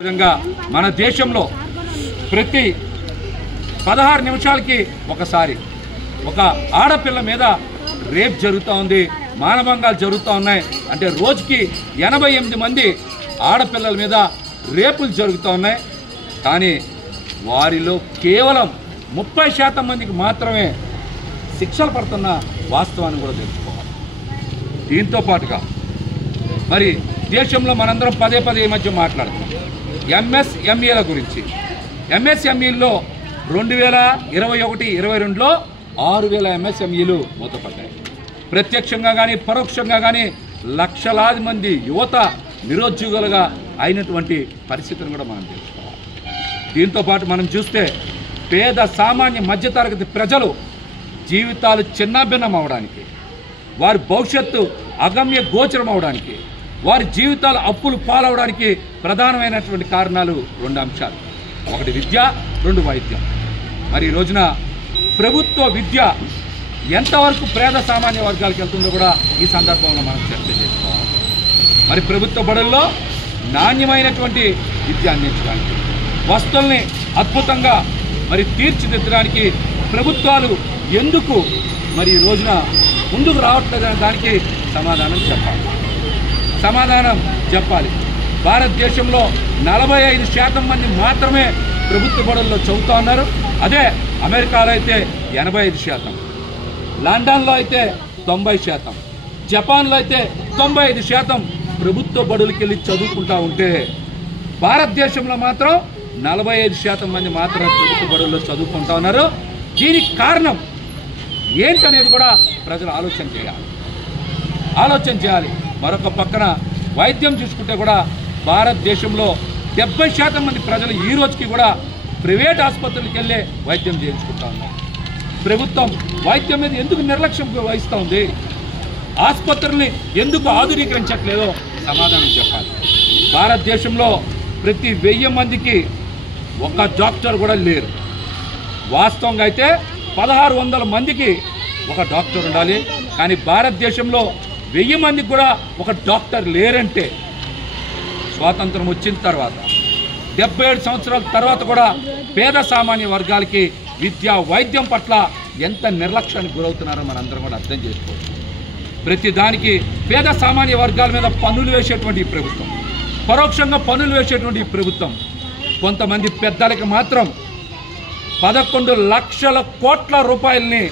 విధంగా మన దేశంలో ప్రతి 16 నిమిషాలకి ఒకసారి ఒక ఆడపిల్ల మీద రేప్ జరుగుతూ ఉంది, మానభంగాలు జరుగుతూ ఉన్నాయి. అంటే రోజుకి 88 మంది ఆడపిల్లల మీద రేపులు జరుగుతూ ఉన్నాయి. కానీ వారిలో కేవలం 30% మందికి మాత్రమే శిక్షలు పడుతున్న వాస్తవాన్ని కూడా తెలుసుకోవాలి. దీంతో పాటుగా మరి దేశంలో మనందరం పదే ఈ మధ్య మాట్లాడుతున్నాం ఎంఎస్ఎంఈల గురించి. ఎంఎస్ఎంఈల్లో 2021-22లో 6000 ఎంఎస్ఎంఈలు మూతపడ్డాయి. ప్రత్యక్షంగా కానీ పరోక్షంగా కానీ లక్షలాది మంది యువత నిరుద్యోగులుగా అయినటువంటి పరిస్థితిని కూడా మనం తెలుసుకోవాలి. దీంతోపాటు మనం చూస్తే పేద సామాన్య మధ్యతరగతి ప్రజలు జీవితాలు చిన్నాభిన్నం అవడానికి, వారి భవిష్యత్తు అగమ్య గోచరం అవడానికి, వారి జీవితాలు అప్పులు పాలవడానికి ప్రధానమైనటువంటి కారణాలు 2 అంశాలు. ఒకటి విద్య, 2 వైద్యం. మరి ఈ రోజున ప్రభుత్వ విద్య ఎంతవరకు పేద సామాన్య వర్గాలకు వెళ్తుందో కూడా ఈ సందర్భంలో మనం చర్చ చేసుకోవాలి. మరి ప్రభుత్వ బడుల్లో నాణ్యమైనటువంటి విద్య అందించడానికి, వస్తువుల్ని అద్భుతంగా మరి తీర్చిదిద్దడానికి ప్రభుత్వాలు ఎందుకు మరి ఈ రోజున ముందుకు రావట్లేదనే దానికి సమాధానం చెప్పాలి. భారతదేశంలో 45% మంది మాత్రమే ప్రభుత్వ బడుల్లో చదువుతూ ఉన్నారు. అదే అమెరికాలో అయితే 85%, లండన్లో అయితే 90%, జపాన్లో అయితే 95% ప్రభుత్వ బడులకి వెళ్ళి చదువుకుంటూ ఉంటే భారతదేశంలో మాత్రం 45% మంది మాత్రం ప్రభుత్వ బడుల్లో చదువుకుంటూ ఉన్నారు. దీనికి కారణం ఏంటనేది కూడా ప్రజలు ఆలోచన చేయాలి. మరొక పక్కన వైద్యం చూసుకుంటే కూడా భారతదేశంలో 70% మంది ప్రజలు ఈ రోజుకి కూడా ప్రైవేట్ ఆసుపత్రులకు వెళ్ళే వైద్యం చేయించుకుంటా ఉన్నారు. ప్రభుత్వం వైద్యం మీద ఎందుకు నిర్లక్ష్యం వహిస్తూ ఉంది? ఆసుపత్రుల్ని ఎందుకు ఆధునీకరించట్లేదో సమాధానం చెప్పాలి. భారతదేశంలో ప్రతి 1000 మందికి ఒక డాక్టర్ కూడా లేరు. వాస్తవంగా అయితే 1600 మందికి ఒక డాక్టర్ ఉండాలి. కానీ భారతదేశంలో 1000 మందికి కూడా ఒక డాక్టర్ లేరంటే స్వాతంత్రం వచ్చిన తర్వాత 77 సంవత్సరాల తర్వాత కూడా పేద సామాన్య వర్గాలకి విద్య వైద్యం పట్ల ఎంత నిర్లక్ష్యానికి గురవుతున్నారో మనందరం కూడా అర్థం చేసుకోవచ్చు. ప్రతి దానికి పేద సామాన్య వర్గాల మీద పన్నులు వేసేటువంటి ఈ ప్రభుత్వం, పరోక్షంగా పన్నులు వేసేటువంటి ఈ ప్రభుత్వం కొంతమంది పెద్దలకి మాత్రం 11 లక్షల కోట్ల రూపాయలని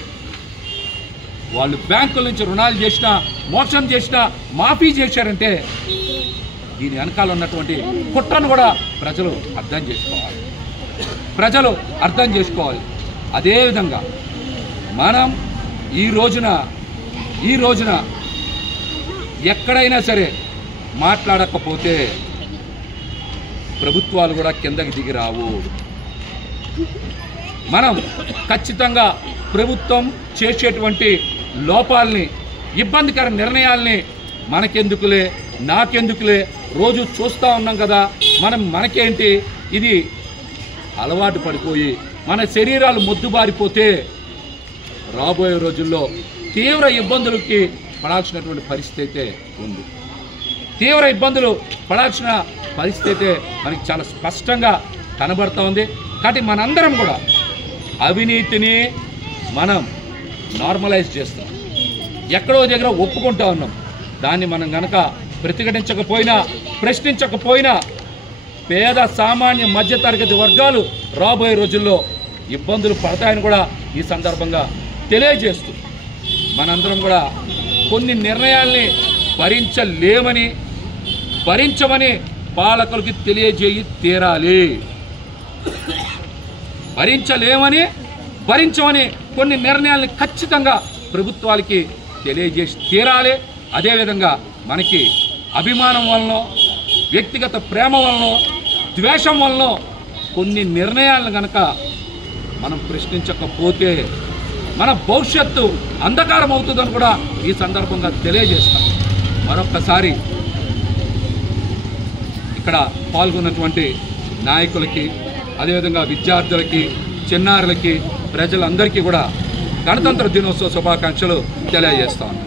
వాళ్ళు బ్యాంకుల నుంచి రుణాలు చేసినా, మోసం చేసినా మాఫీ చేశారంటే దీని వెనకాల ఉన్నటువంటి కుట్రను కూడా ప్రజలు అర్థం చేసుకోవాలి. అదేవిధంగా మనం ఈ రోజున ఎక్కడైనా సరే మాట్లాడకపోతే ప్రభుత్వాలు కూడా కిందకి దిగి రావు. మనం ఖచ్చితంగా ప్రభుత్వం చేసేటువంటి లోపాలని, ఇబ్బందికర నిర్ణయాల్ని నాకెందుకులే రోజు చూస్తూ ఉన్నాం కదా, మనకేంటి, ఇది అలవాటు పడిపోయి మన శరీరాలు మొద్దుబారిపోతే రాబోయే రోజుల్లో తీవ్ర ఇబ్బందులకి పడాల్సినటువంటి పరిస్థితి అయితే ఉంది. తీవ్ర ఇబ్బందులు పడాల్సిన పరిస్థితి అయితే మనకి చాలా స్పష్టంగా కనబడుతూ ఉంది. కాబట్టి మనందరం కూడా అవినీతిని మనం నార్మలైజ్ చేస్తాం, ఎక్కడో దగ్గర ఒప్పుకుంటా ఉన్నాం. దాన్ని మనం కనుక ప్రశ్నించకపోయినా పేద సామాన్య మధ్యతరగతి వర్గాలు రాబోయే రోజుల్లో ఇబ్బందులు పడతాయని కూడా ఈ సందర్భంగా తెలియజేస్తూ మనందరం కూడా కొన్ని నిర్ణయాల్ని భరించమని పాలకులకి తెలియజేయి తీరాలి. భరించమని కొన్ని నిర్ణయాల్ని ఖచ్చితంగా ప్రభుత్వాలకి తెలియజేసి తీరాలి. అదేవిధంగా మనకి అభిమానం వలనో, వ్యక్తిగత ప్రేమ వలనో, ద్వేషం వలనో కొన్ని నిర్ణయాలను కనుక మనం ప్రశ్నించకపోతే మన భవిష్యత్తు అంధకారం అవుతుందని కూడా ఈ సందర్భంగా తెలియజేస్తాం. మరొక్కసారి ఇక్కడ పాల్గొన్నటువంటి నాయకులకి, అదేవిధంగా విద్యార్థులకి, చిన్నారులకి, ప్రజలందరికీ కూడా గణతంత్ర దినోత్సవ శుభాకాంక్షలు తెలియజేస్తాను.